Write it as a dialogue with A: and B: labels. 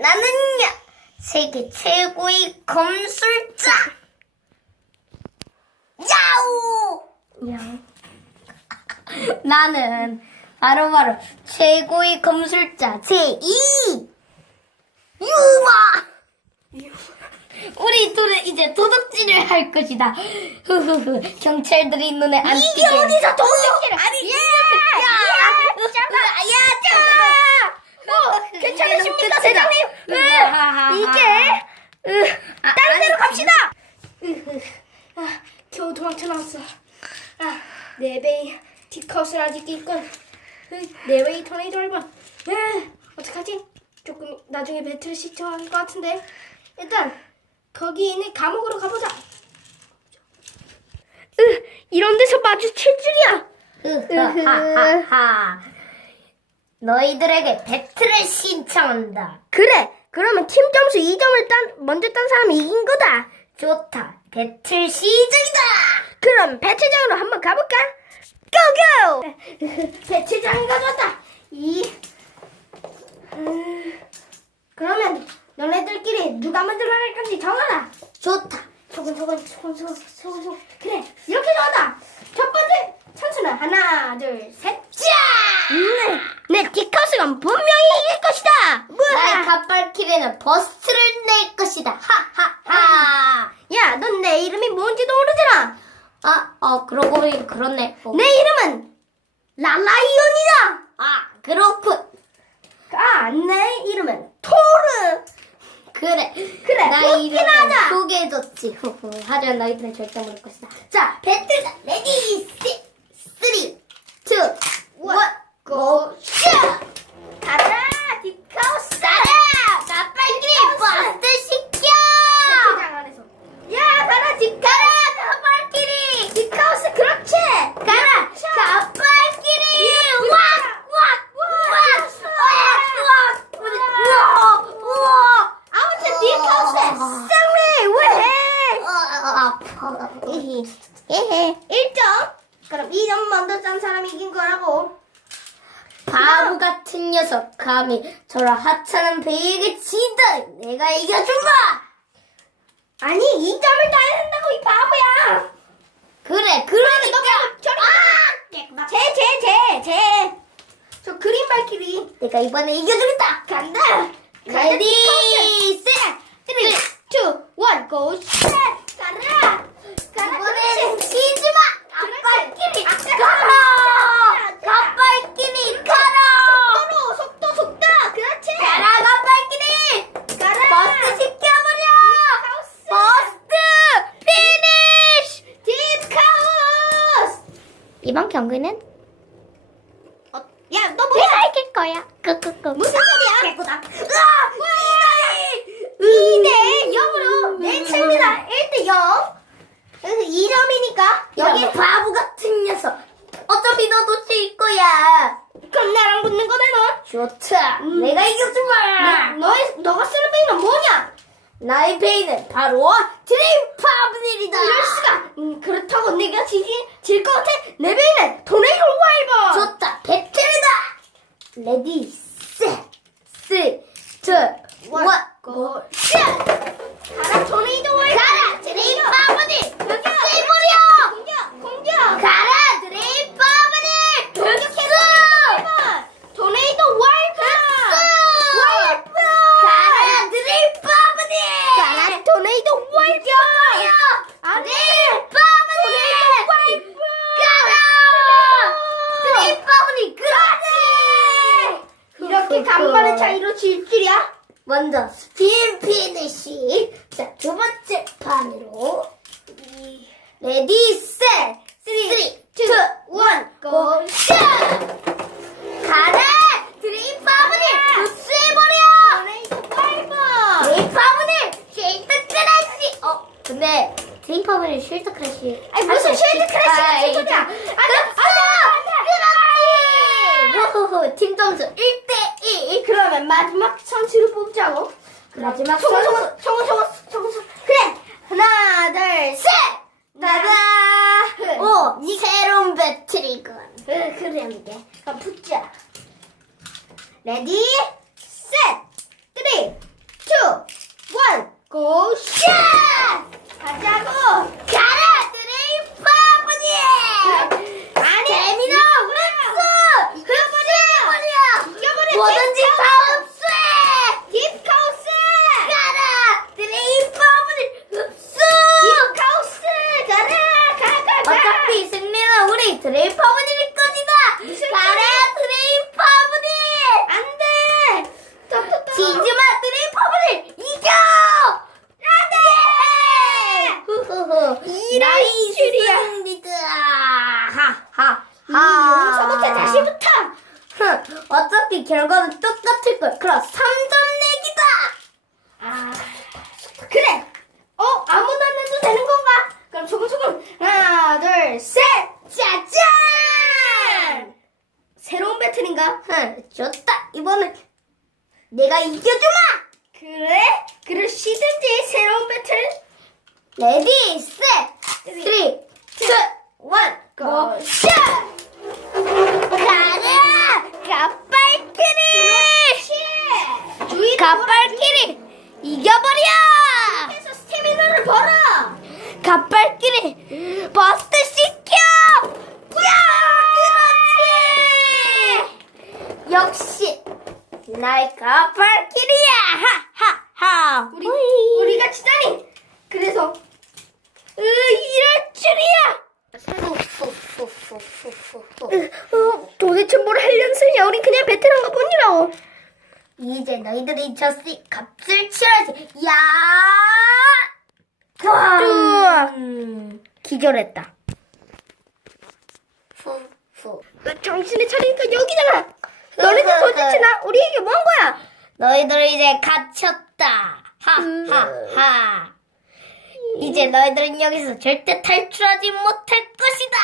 A: 나는야 세계 최고의 검술자 야오
B: 야.
A: 나는 바로 바로 최고의 검술자 제2 유마 우리 둘은 이제 도둑질을 할 것이다 흐흐흐 경찰들이 눈에 안 띄게
B: 이게 어디서 도둑질을-
A: 아니
B: 예!
A: 야! 야! 야!
B: 뭐, 괜찮으십니까, 대장님?
A: 으,
B: 이게, 으,
A: 아,
B: 다른 데로
A: 아니,
B: 갑시다! 아, 겨우 도망쳐 나왔어. 아, 네베이 디컷을 아직 으, 네베이 토네이도 앨범. 에, 어떡하지? 조금 나중에 배틀을 시청할 것 같은데. 일단, 거기 있는 감옥으로 가보자. 으, 이런 데서 마주칠 줄이야.
A: 흐흐하하하. 너희들에게 배틀을 신청한다.
B: 그래. 그러면 팀 점수 2점을 딴, 먼저 딴 사람이 이긴 거다.
A: 좋다. 배틀 시작이다.
B: 그럼 배틀장으로 한번 가볼까? 고고! 배틀장이 가져왔다. 이 음, 그러면 너네들끼리 누가 먼저 나갈 건지 정하라.
A: 좋다.
B: 소근소근 소근소근 소근소근 그래 이렇게 정하다. 첫 번째 선수는 하나 둘 셋.
A: 자!
B: 음, 내 디커스가 분명히 이길 것이다.
A: 나의 갑발키리는 버스트를 낼 것이다. 하하하.
B: 야, 넌 내 이름이 뭔지도 모르잖 아.
A: 아, 어, 그러고 보니 그렇네. 어.
B: 내 이름은 라라이온이다.
A: 아, 그렇군.
B: 아, 내 이름은 토르.
A: 그래.
B: 그래, 하자.
A: 이름은 소개해줬지. 하지만 너희들은 절대 모를 것이다. 자, 배틀다. 레디, 시, 쓰리, 투, 원, 고, 슈!
B: 가라, 디카우스.
A: 가라! 갑발키리 버스트 시켜!
B: 배틀장 안에서. 야, 가라, 디
A: 가라! 갑발키리!
B: 디카우스. 그렇지.
A: 가라! 갑발끼리! 와! 와! 와! 와! 와! 와!
B: 아무튼 디카우스. 쌍리 왜?
A: 아파.
B: 에헤, 1점. 그럼 2점 먼저 짠 사람이 이긴 거라고.
A: 바보 같은 녀석 감히 저런 하찮은 배에게 지다 내가 이겨준다
B: 아니, 2점을 따야 된다고 이 바보야.
A: 그래 그러니까
B: 아! 제, 제, 제, 제. 저 그린 발키리.
A: 내가 이번에 이겨주겠다
B: 간다.
A: 레디 셋
B: 3, 2, 1, 고, 셋! 가라! 가라!
A: 이번에는
B: 그렇지.
A: 지지마
B: 그렇지.
A: 갑발끼리
B: 아까
A: 가라
B: 가라.
A: 갑발끼리 가라
B: 속도로, 속도, 속도! 그렇지!
A: 가라 갑발끼리
B: 가라!
A: 버스 시켜버려
B: 디카우스!
A: 버스 피니쉬
B: 디카우스!
A: 이번 경기는
B: 어, 야, 너 뭐야?
A: 내가 이길 거야 끄끄끄
B: 무슨 소리야? 깨끗다. 으아! 2대 0으로 내칩니다. 1대 0. 그래서 2점이니까
A: 여기 바보 같은 녀석. 어차피 너도 질 거야.
B: 그럼 나랑 붙는 거면은
A: 좋다.
B: 음.
A: 내가 이겨주마.
B: 너, 너의 너가 쓰는 베이는 뭐냐?
A: 나의 베이는 바로 드림 파브닐이다.
B: 이럴 수가. 음, 그렇다고 내가 지지 질것 같아? 내 베이는 토네이도 와이버.
A: 좋다. 배틀이다. 레디, 셋, 쓰리, 투, 원,
B: 고.
A: 슛!
B: 가라 토네이도 와이버.
A: 가라, 드림파브닐. 세버려.
B: 공격 공격.
A: 가라, 드림파브닐.
B: 공격해서 토네이도 와이버. 와이버.
A: 가라, 드림파브닐.
B: 가라 와이버. 안 돼.
A: 드림파브닐. 가라. 드림파브닐. 그렇지.
B: 이렇게 간만의 차이로 질 줄이야?
A: 먼저 스피인 피니시. 자, 두 번째 판으로. 레디, 셋, 쓰리, 투, 원, 고, 슛! 가라! 드림파브닐! 흡수해버려!
B: 토네이도 와이버.
A: 드림파브닐! 쉴드 크래쉬! 어, 근데 드림파브닐 쉴드 크래쉬.
B: 아니 무슨 쉴드 크래쉬가 질 소리야? 안돼 안돼
A: 호호호, 팀 점수 1대 1.
B: 그러면 마지막 선수를 뽑자고.
A: 마지막
B: 성우 성우 성우 성우. 그래 하나 둘 셋. 나가.
A: 오, 새로운 배틀이군.
B: 그래 그래 이게. 그럼 붙자. 레디 셋 쓰리
A: 샷!
B: 가자고.
A: 가라 드레이프 아버지!
B: 아니,
A: 재미나 흡수! 흡수해버려!
B: 이겨버려.
A: 뭐든지 다 흡수해!
B: 딥카우스.
A: 가라 드레이프 아버지 흡수!
B: 딥카우스. 가라. 가, 가, 가.
A: 어차피 우리 드레이프 아버지일 것이다!
B: 무슨
A: 가라 드레이프 아버지!
B: 안 돼. 톱톱톱.
A: 지지마 드레이프 아버지 이겨! 안돼! 후후후
B: 이런 줄이야.
A: 하하하
B: 이 용서부터 다시부터.
A: 흥, 어차피 결과는 똑같을 걸 그럼 3점 내기다
B: 아, 그래. 어, 아무도 안 내도 되는 건가? 그럼 조금조금 하나, 둘, 셋, 짜잔! 새로운 배틀인가?
A: 흥, 좋다 이번엔 내가 이겨주마
B: 그래? 그러시든지 새로운 배틀.
A: 레디 셋 쓰리 투원
B: 고!
A: 샷! 가자! 가빨끼리!
B: 주의
A: 가빨끼리! 이겨버려!
B: 해서 스태미너를 벌어.
A: 가빨끼리! 버스트 시켜! 야! 그렇지! 역시 나의 가빨끼리야! 하하하!
B: 우리 우리가 치다니. 그래서 으, 이럴 줄이야. 어, 도대체 뭘 하려는 소리야? 우린 그냥 배틀한 것 뿐이라고.
A: 이제 너희들이 졌으니 값을 치러야지. 야!
B: 으악.
A: 음.
B: 기절했다.
A: 후후.
B: 어, 정신을 차리니까 여기잖아. 너네들 도대체 나 우리에게 뭐한 거야?
A: 너희들 이제 갇혔다. 하하하. 이제 너희들은 여기서 절대 탈출하지 못할 것이다.